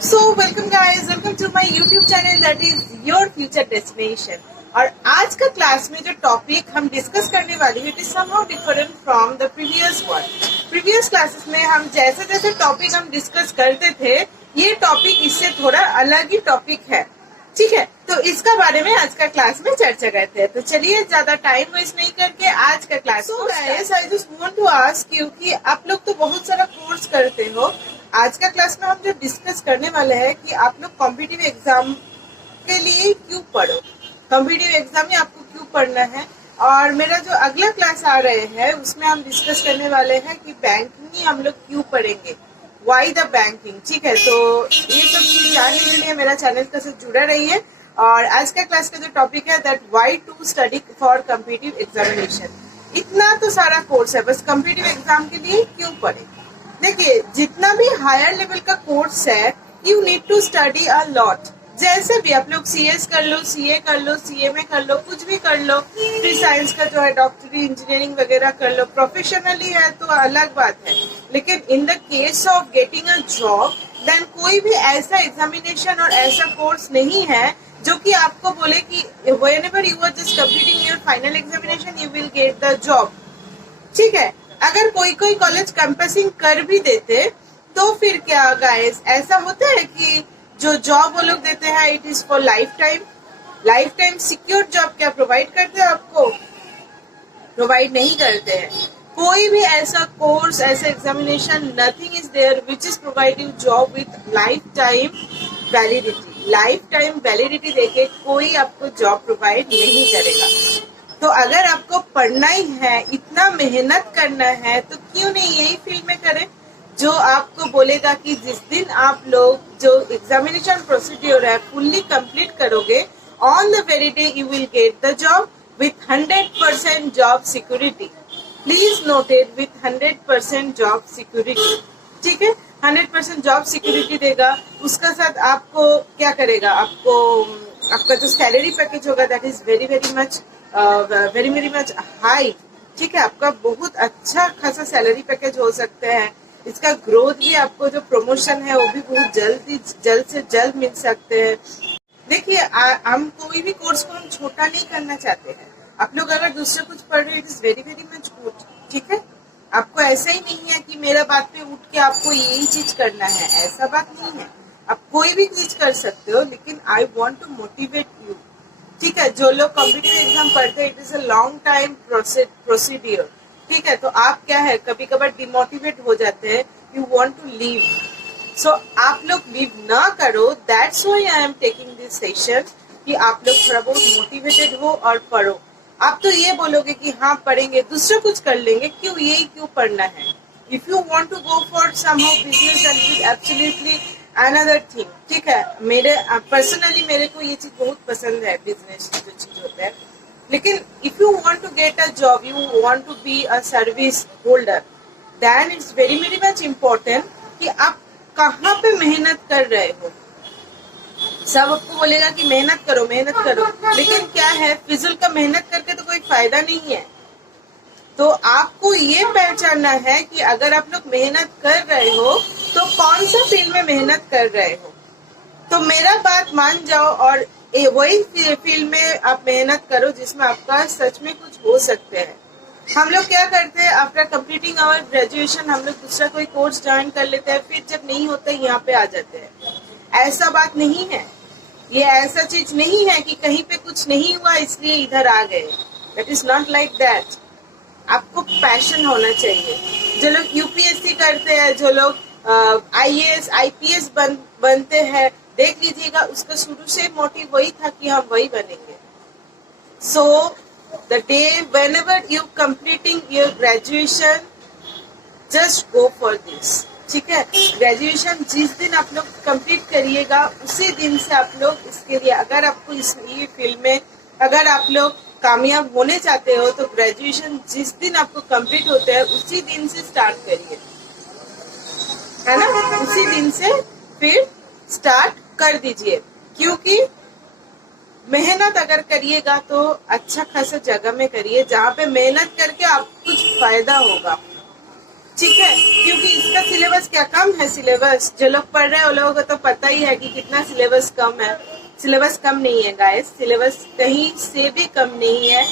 So welcome guys, welcome to my YouTube channel that is your future destination. और आज का class में जो टॉपिक हम डिस्कस करने वाले हैं it is somehow different from the previous one. Previous classes में हम जैसे जैसे टॉपिक हम डिस्कस करते थे, ये टॉपिक इससे थोड़ा अलग ही टॉपिक है। ठीक है, तो इसका बारे में आज का क्लास में चर्चा करते हैं। तो चलिए ज्यादा टाइम वेस्ट नहीं करके आज का class I just want to ask you कि आप लोग तो बहुत सारा कोर्स करते हो। आज का क्लास में हम जो डिस्कस करने वाले हैं कि आप लोग कॉम्पिटिटिव एग्जाम के लिए क्यों पढ़ो, कॉम्पिटिटिव एग्जाम में आपको क्यों पढ़ना है। और मेरा जो अगला क्लास आ रहे हैं उसमें हम डिस्कस करने वाले हैं कि बैंकिंग ही हम लोग क्यों पढ़ेंगे, वाई द बैंकिंग। ठीक है, तो ये सब चीज जानने के लिए मेरा चैनल के साथ जुड़ा रहिए। और आज का क्लास का जो टॉपिक है that why to study for competitive examination. इतना तो सारा कोर्स है, बस कॉम्पिटिटिव एग्जाम के लिए क्यों पढ़े। देखिए, जितना भी हायर लेवल का कोर्स है you need to study a lot. जैसे भी आप लोग सीएस कर लो, सीए कर लो, सीएमए कर लो, कुछ भी कर लो, फिर साइंस का जो है डॉक्टरी इंजीनियरिंग वगैरह कर लो, प्रोफेशनली है तो अलग बात है। लेकिन in the case of getting a job then कोई भी ऐसा एग्जामिनेशन और ऐसा कोर्स नहीं है जो कि आपको बोले कि whenever you are just completing your final examination you will get the job. ठीक है, अगर कोई कोई कॉलेज कैंपसिंग कर भी देते तो फिर क्या गाइस, ऐसा होता है कि जो जॉब वो लोग देते हैं it is for life time secure job क्या प्रोवाइड करते हैं आपको? प्रोवाइड नहीं करते हैं। कोई भी ऐसा कोर्स, ऐसा examination, nothing is there which is providing job with life time validity देके कोई आपको जॉब प्रोवाइड नहीं करेगा। तो अगर आपको पढ़ना ही है, इतना मेहनत करना है, तो क्यों नहीं यही फील्ड में करें जो आपको बोलेगा कि जिस दिन आप लोग जो एग्जामिनेशन प्रोसीड्यूर है फुल्ली कंप्लीट करोगे, on the very day you will get the job with 100% job security. Please noted, with 100% job security. ठीक है, 100% जॉब सिक्योरिटी देगा। उसका साथ आपको क्या करेगा, आपका जो सैलरी पैकेज होगा that is very much high. ठीक है, आपका बहुत अच्छा खासा सैलरी पैकेज हो सकता है। इसका ग्रोथ भी, आपको जो प्रमोशन है वो भी बहुत जल्द से जल्द मिल सकते हैं। देखिए, हम कोई भी कोर्स को हम छोटा नहीं करना चाहते हैं। आप लोग अगर दूसरे कुछ पढ़ रहे हैं it is very much good. ठीक है, आपको ऐसा ही नहीं है कि मेरा बात पे उठ के आपको यही चीज करना है, ऐसा बात नहीं है। आप कोई भी चीज कर सकते हो, लेकिन I want to motivate you. ठीक है, जो लोग कॉम्पिटिटिव एग्जाम पढ़ते हैं it is a long time procedure. ठीक है, तो आप क्या है कभी कभार डिमोटिवेट हो जाते हैं, यू वांट टू लीव। सो आप लोग लीव ना करो, that's why I am taking this session कि आप लोग थोड़ा बहुत मोटिवेटेड हो और पढ़ो। आप तो ये बोलोगे कि हाँ पढ़ेंगे, दूसरा कुछ कर लेंगे, क्यों यही क्यों पढ़ना है। If you want to go for somehow business and it is absolutely another thing. ठीक है, मेरे पर्सनली मेरे को ये चीज बहुत पसंद है, बिजनेस जो चीज होता है। लेकिन if you want to get a job, you want to be a service holder, then it's very much important कि आप कहाँ पे मेहनत कर रहे हो। सब आपको बोलेगा कि मेहनत करो, लेकिन क्या है, फिजूल का मेहनत करके तो कोई फायदा नहीं है। तो आपको ये पहचानना है कि अगर आप लोग मेहनत कर रहे हो तो कौन सा फील्ड में मेहनत कर रहे हो। तो मेरा बात मान जाओ और वही फील्ड में आप मेहनत करो जिसमें आपका सच में कुछ हो सकते हैं। हम लोग क्या करते हैं, आफ्टर कंप्लीटिंग आवर ग्रेजुएशन हम लोग दूसरा कोई कोर्स ज्वाइन कर लेते हैं, फिर जब नहीं होता यहाँ पे आ जाते हैं। ऐसा बात नहीं है, ये ऐसा चीज नहीं है कि कहीं पे कुछ नहीं हुआ इसलिए इधर आ गए। That is not like that. आपको पैशन होना चाहिए। जो लोग यूपीएससी करते हैं, जो लोग आईएएस आईपीएस बनते हैं, देख लीजिएगा उसका शुरू से मोटिव वही था कि हम वही बनेंगे। So the day whenever you completing your graduation just go for this. ठीक है, ग्रेजुएशन जिस दिन आप लोग कंप्लीट करिएगा उसी दिन से आप लोग इसके लिए, अगर आपको ये फील्ड में अगर आप लोग कामयाब होने चाहते हो तो ग्रेजुएशन जिस दिन आपको कंप्लीट होते हैं उसी दिन से स्टार्ट करिए, है ना, उसी दिन से फिर स्टार्ट कर दीजिए। क्योंकि मेहनत अगर करिएगा तो अच्छा खासा जगह में करिए जहाँ पे मेहनत करके आपको कुछ फायदा होगा। ठीक है, क्योंकि इसका सिलेबस क्या कम है। सिलेबस जो लोग पढ़ रहे हैं उन लोगों को तो पता ही है कि कितना सिलेबस कम है। सिलेबस कम नहीं है गाइस, सिलेबस कहीं से भी कम नहीं है,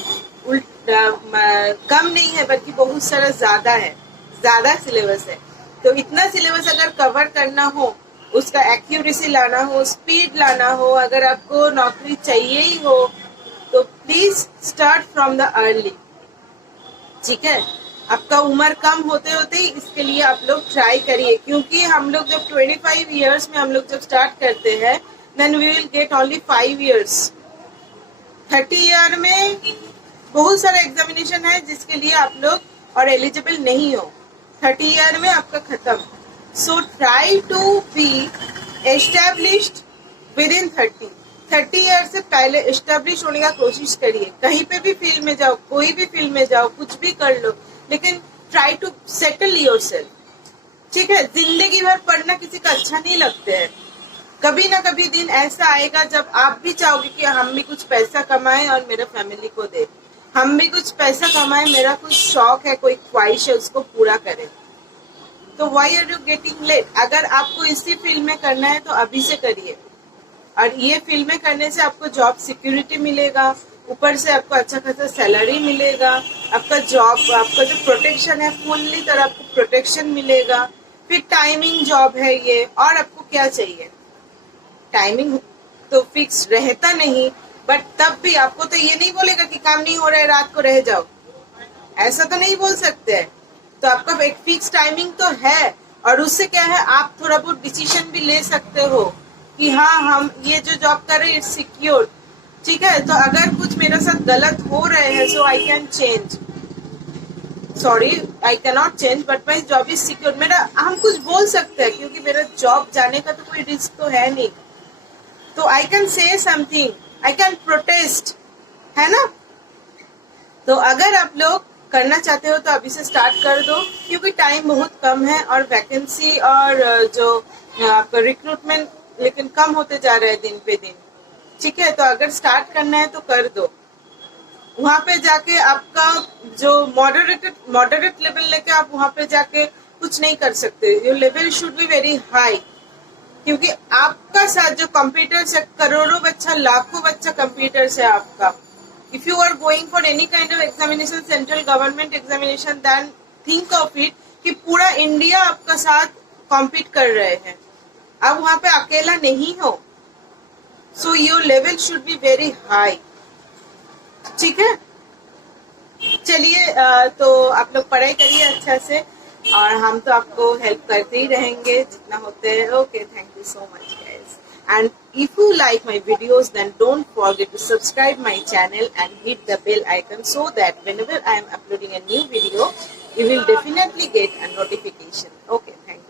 कम नहीं है बल्कि बहुत सारा ज्यादा है, ज्यादा सिलेबस है। तो इतना सिलेबस अगर कवर करना हो, उसका एक्यूरेसी लाना हो, स्पीड लाना हो, अगर आपको नौकरी चाहिए ही हो तो please start from the early. ठीक है, आपका उम्र कम होते होते ही इसके लिए आप लोग ट्राई करिए, क्योंकि हम लोग जब 25 इयर्स में हम लोग जब स्टार्ट करते हैं then we will get only 5 years. 30 year में बहुत सारा एग्जामिनेशन है जिसके लिए आप लोग और एलिजिबल नहीं हो। 30 ईयर में आपका खत्म। So try to be established within 30 year से पहले एस्टेब्लिश होने का कोशिश करिए। कहीं पे भी फील्ड में जाओ, कोई भी फील्ड में जाओ, कुछ भी कर लो, लेकिन ट्राई टू सेटल योरसेल्फ। ठीक है, जिंदगी भर पढ़ना किसी का अच्छा नहीं लगता है। कभी ना कभी दिन ऐसा आएगा जब आप भी चाहोगे कि हम भी कुछ पैसा कमाएं और मेरे फैमिली को दे, हम भी कुछ पैसा कमाएं, मेरा कुछ शौक है, कोई ख्वाहिश है, उसको पूरा करें। तो why are you getting late? अगर आपको इसी फील्ड में करना है तो अभी से करिए, और ये फील्ड में करने से आपको जॉब सिक्योरिटी मिलेगा, ऊपर से आपको अच्छा खासा सैलरी मिलेगा, आपका जॉब, आपका जो प्रोटेक्शन है फुल्ली तरह आपको प्रोटेक्शन मिलेगा। फिर टाइमिंग जॉब है ये, और आपको क्या चाहिए? टाइमिंग तो फिक्स रहता नहीं, बट तब भी आपको तो ये नहीं बोलेगा कि काम नहीं हो रहा है रात को रह जाओ, ऐसा तो नहीं बोल सकते हैं। तो आपका एक फिक्स टाइमिंग तो है, और उससे क्या है आप थोड़ा बहुत डिसीजन भी ले सकते हो कि हाँ हम ये जो जॉब कर रहे हैं इट्स सिक्योर। ठीक है, तो अगर कुछ मेरे साथ गलत हो रहे हैं so I can change, sorry I can not change but my job is secure. मेरा हम कुछ बोल सकते हैं क्योंकि मेरा जॉब जाने का तो कोई रिस्क तो है नहीं, तो I can say something, I can protest, है ना। तो अगर आप लोग करना चाहते हो तो अभी से स्टार्ट कर दो, क्योंकि टाइम बहुत कम है और वैकेंसी और जो आपका रिक्रूटमेंट लेकिन कम होते जा रहे हैं दिन पे दिन। ठीक है, तो अगर स्टार्ट करना है तो कर दो। वहां पे जाके आपका जो मॉडरेट लेवल लेके आप वहां पे जाके कुछ नहीं कर सकते। Your level should be very high, क्योंकि आपका साथ जो कंप्यूटर्स है, करोड़ों बच्चा, लाखों बच्चा कंप्यूटर्स है आपका। If you are going for any kind of examination, central government examination, then think of it कि पूरा इंडिया आपका साथ कॉम्पीट कर रहे हैं, आप वहां पे अकेला नहीं हो। So your level should be very high. ठीक है, चलिए तो आप लोग पढ़ाई करिए अच्छा से, और हम तो आपको हेल्प करते ही रहेंगे जितना होते हैं। Okay, thank you so much guys, and if you like my videos then don't forget to subscribe my channel and hit the bell icon so that whenever I am uploading a new video you will definitely get a notification. Okay, thank you.